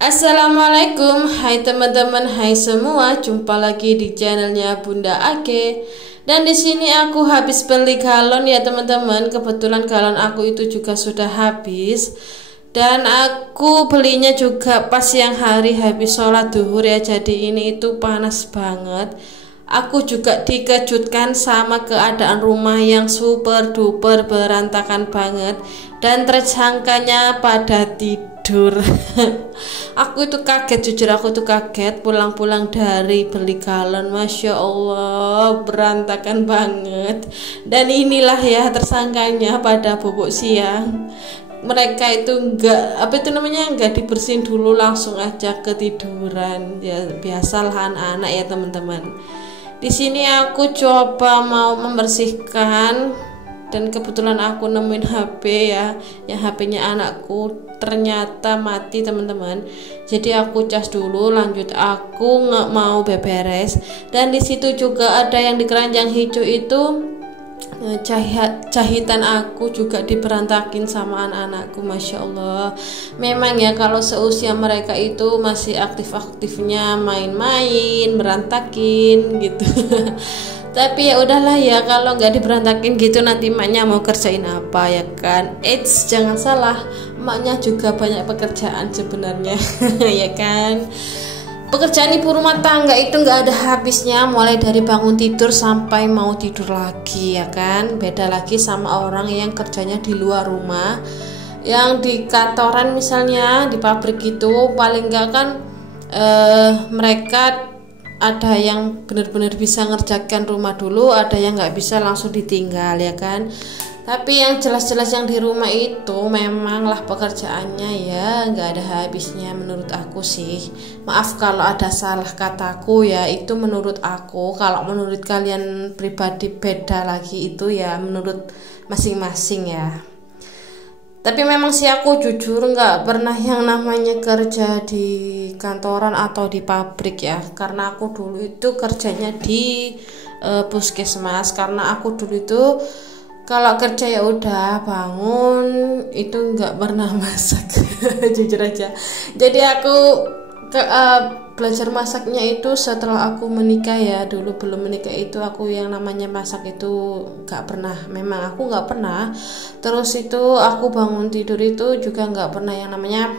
Assalamualaikum, hai teman-teman, hai semua, jumpa lagi di channelnya Bunda Ake. Dan di sini aku habis beli galon ya teman-teman. Kebetulan galon aku itu juga sudah habis. Dan aku belinya juga pas siang hari habis sholat duhur ya. Jadi ini itu panas banget. Aku juga dikejutkan sama keadaan rumah yang super duper berantakan banget. Dan tersangkanya pada tidur. Aku itu kaget, jujur aku tuh kaget pulang-pulang dari beli galon. Masya Allah, berantakan banget. Dan inilah ya tersangkanya pada bubuk siang. Mereka itu enggak dibersihin dulu, langsung aja ketiduran. Ya biasalah anak-anak ya teman-teman. Di sini aku coba mau membersihkan dan kebetulan aku nemuin HP ya, yang HP-nya anakku ternyata mati teman-teman. Jadi aku cas dulu, lanjut aku nggak mau beberes. Dan di situ juga ada yang di keranjang hijau itu jahitan aku juga diberantakin sama anak-anakku. Masya Allah, memang ya kalau seusia mereka itu masih aktif-aktifnya main-main, berantakin gitu. Tapi ya udahlah ya, kalau nggak diberantakin gitu nanti emaknya mau kerjain apa ya kan. Eits, jangan salah, emaknya juga banyak pekerjaan sebenarnya. Ya kan. Pekerjaan ibu rumah tangga itu nggak ada habisnya, mulai dari bangun tidur sampai mau tidur lagi ya kan. Beda lagi sama orang yang kerjanya di luar rumah, yang di kantoran misalnya, di pabrik gitu, paling nggak kan mereka ada yang benar-benar bisa ngerjakan rumah dulu, ada yang nggak bisa langsung ditinggal ya kan. Tapi yang jelas-jelas yang di rumah itu memanglah pekerjaannya ya nggak ada habisnya menurut aku sih. Maaf kalau ada salah kataku ya, itu menurut aku. Kalau menurut kalian pribadi beda lagi, itu ya menurut masing-masing ya. Tapi memang sih aku jujur nggak pernah yang namanya kerja di kantoran atau di pabrik ya. Karena aku dulu itu kerjanya di puskesmas. Karena aku dulu itu kalau kerja ya udah bangun itu nggak pernah masak. Jujur aja. Jadi aku belajar masaknya itu setelah aku menikah ya. Dulu belum menikah itu aku yang namanya masak itu nggak pernah. Memang aku nggak pernah. Terus itu aku bangun tidur itu juga nggak pernah yang namanya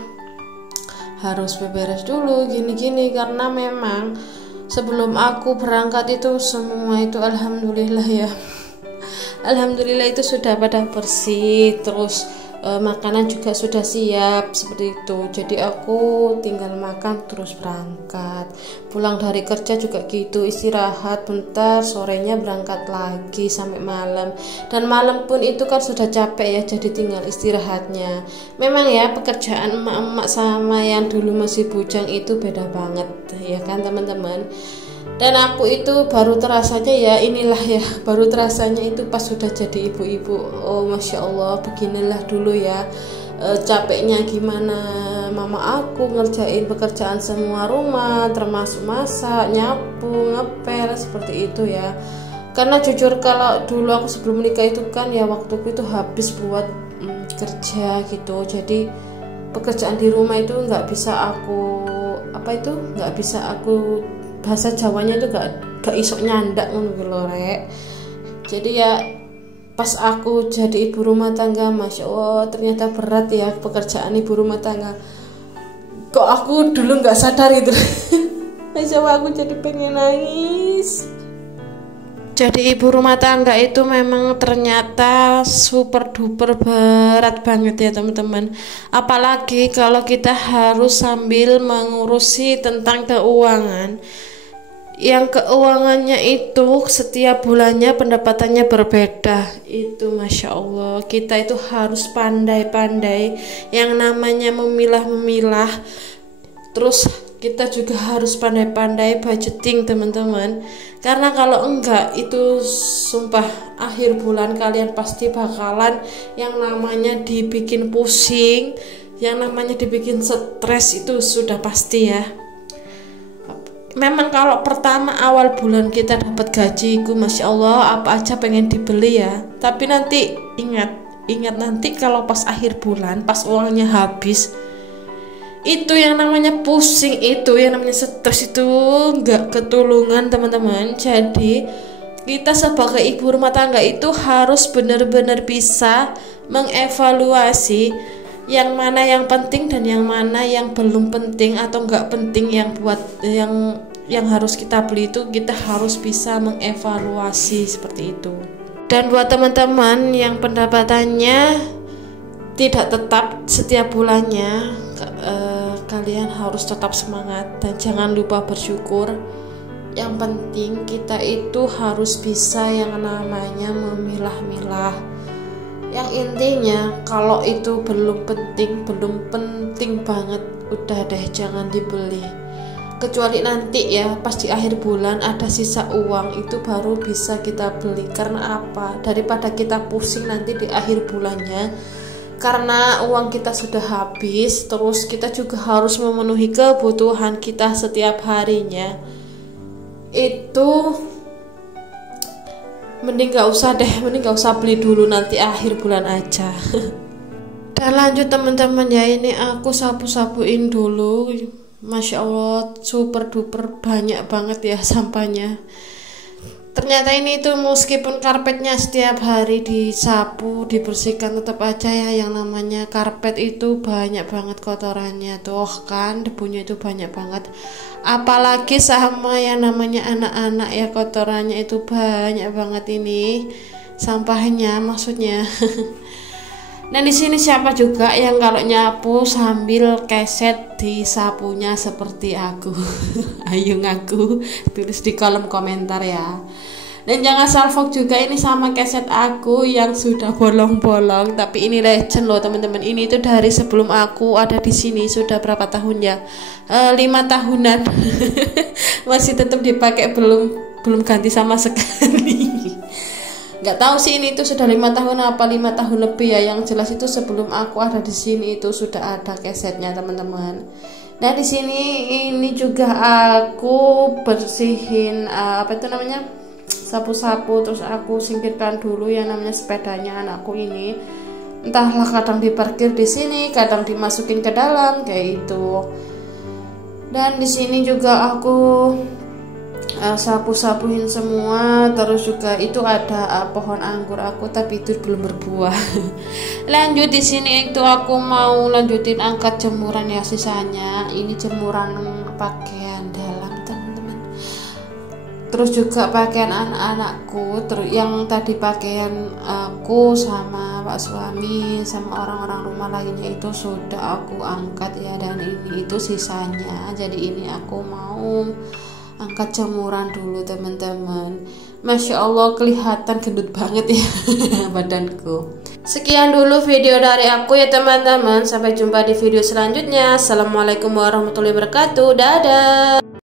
harus beberes dulu gini-gini. Karena memang sebelum aku berangkat itu semua itu alhamdulillah ya, alhamdulillah itu sudah pada bersih. Terus makanan juga sudah siap seperti itu. Jadi aku tinggal makan terus berangkat. Pulang dari kerja juga gitu, istirahat bentar, sorenya berangkat lagi sampai malam. Dan malam pun itu kan sudah capek ya, jadi tinggal istirahatnya. Memang ya pekerjaan emak-emak sama yang dulu masih bujang itu beda banget ya kan teman-teman. Dan aku itu baru terasanya ya, inilah ya, baru terasanya itu pas sudah jadi ibu-ibu. Oh Masya Allah, beginilah dulu ya capeknya gimana mama aku ngerjain pekerjaan semua rumah, termasuk masak, nyapu, ngepel, seperti itu ya. Karena jujur kalau dulu aku sebelum menikah itu kan ya waktuku itu habis buat kerja gitu. Jadi pekerjaan di rumah itu nggak bisa aku bahasa Jawanya itu gak isok nyandak ngono rek. Jadi ya pas aku jadi ibu rumah tangga, Masya Allah ternyata berat ya pekerjaan ibu rumah tangga. Kok aku dulu gak sadar itu. Masya Allah, aku jadi pengen nangis. Jadi ibu rumah tangga itu memang ternyata super duper berat banget ya teman-teman. Apalagi kalau kita harus sambil mengurusi tentang keuangan. Yang keuangannya itu setiap bulannya pendapatannya berbeda. Itu Masya Allah, kita itu harus pandai-pandai yang namanya memilah-memilah. Terus kita juga harus pandai-pandai budgeting teman-teman. Karena kalau enggak itu sumpah akhir bulan kalian pasti bakalan yang namanya dibikin pusing, yang namanya dibikin stres, itu sudah pasti ya. Memang kalau pertama awal bulan kita dapat gaji, Masya Allah apa aja pengen dibeli ya. Tapi nanti ingat nanti kalau pas akhir bulan, pas uangnya habis, Itu yang namanya pusing, itu yang namanya stres itu nggak ketulungan teman-teman. Jadi kita sebagai ibu rumah tangga itu harus benar-benar bisa mengevaluasi yang mana yang penting dan yang mana yang belum penting atau nggak penting, yang buat yang harus kita beli itu kita harus bisa mengevaluasi seperti itu. Dan buat teman-teman yang pendapatannya tidak tetap setiap bulannya, kalian harus tetap semangat dan jangan lupa bersyukur. Yang penting kita itu harus bisa yang namanya memilah-milah. Yang intinya kalau itu belum penting banget, udah deh jangan dibeli. Kecuali nanti ya pas di akhir bulan ada sisa uang, itu baru bisa kita beli. Karena apa? Daripada kita pusing nanti di akhir bulannya karena uang kita sudah habis, terus kita juga harus memenuhi kebutuhan kita setiap harinya. Itu mending gak usah beli dulu, nanti akhir bulan aja. Dan lanjut teman-teman ya, ini aku sapu-sapuin dulu. Masya Allah, super duper banyak banget ya sampahnya. Ternyata ini tuh meskipun karpetnya setiap hari disapu, dibersihkan, tetap aja ya yang namanya karpet itu banyak banget kotorannya tuh kan, debunya itu banyak banget. Apalagi sama yang namanya anak-anak ya, kotorannya itu banyak banget ini sampahnya maksudnya. Dan di sini siapa juga yang kalau nyapu sambil keset disapunya seperti aku? Ayo ngaku, tulis di kolom komentar ya. Dan jangan salfok juga, ini sama keset aku yang sudah bolong-bolong, tapi ini legend loh teman-teman. Ini itu dari sebelum aku ada di sini, sudah berapa tahun ya? 5 tahunan. Masih tetap dipakai, belum ganti sama sekali. Nggak tahu sih ini itu sudah 5 tahun apa 5 tahun lebih ya. Yang jelas itu sebelum aku ada di sini itu sudah ada kesetnya teman-teman. Nah di sini ini juga aku bersihin apa itu namanya, sapu-sapu, terus aku singkirkan dulu yang namanya sepedanya anakku ini. Entahlah kadang diparkir di sini, kadang dimasukin ke dalam kayak itu. Dan di sini juga aku sapu-sapuin semua. Terus juga itu ada pohon anggur aku, tapi itu belum berbuah. Lanjut di sini itu aku mau lanjutin angkat jemuran ya, sisanya ini jemuran pakaian dalam teman-teman. Terus juga pakaian anak-anakku, terus yang tadi pakaian aku sama pak suami sama orang-orang rumah lainnya itu sudah aku angkat ya, dan ini itu sisanya. Jadi ini aku mau angkat jemuran dulu teman-teman. Masya Allah kelihatan gendut banget ya badanku. Sekian dulu video dari aku ya teman-teman. Sampai jumpa di video selanjutnya. Assalamualaikum warahmatullahi wabarakatuh. Dadah.